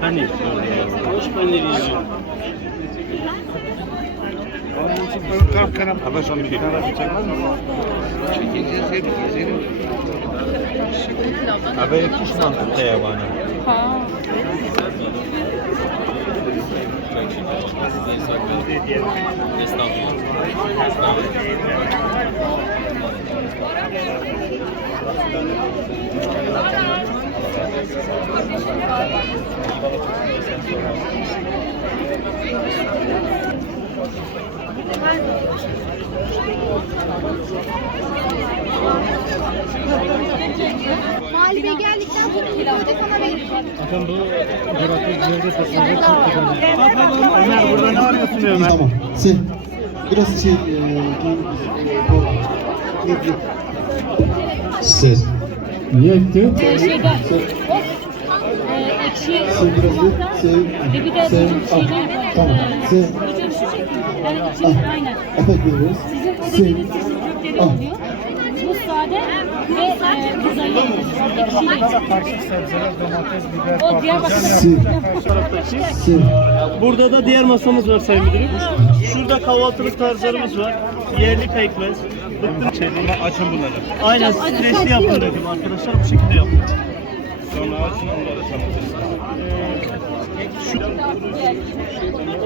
Hani? Hoş peyniri yiyorum. Haber son bir şey. Ya bana. Mali Bey geldikten sonra pilavı sana vereceğim. Bakın bu Murat'ın güvence tasarımı çok güzel. Ömer burada ne arıyorsun Ömer? Tamam. Sen biraz şey e, e, bu. Ses. Niye etti? Ee, bir sen. ve bir de sen, bizim al. şeyde Tamam. Sen. Hocam şu şekilde. Yani içinde aynen. Efekt veriyoruz. Sizin ödediğiniz sizin Türkleri Al. oluyor. Bu sade ve e, ekşiyle. Karışık sebzeler, domates, biber, O Diyarbakır'da Sen. Sen. Burada da diğer masamız var Sayın Müdürüm. Şurada kahvaltılık tarzlarımız var. Yerli pekmez. Bıktım şeyden. Açın bunları. Aynen streçli yapın dedim arkadaşlar bu şekilde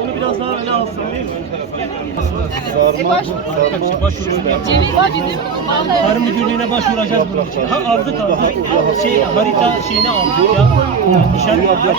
onu biraz daha öne alsın değil mi? Tarım Müdürlüğü'ne başvuracağız bunun için. Ha aldık aldık. Şey, harita şeyini aldık ya. İşaret aldık.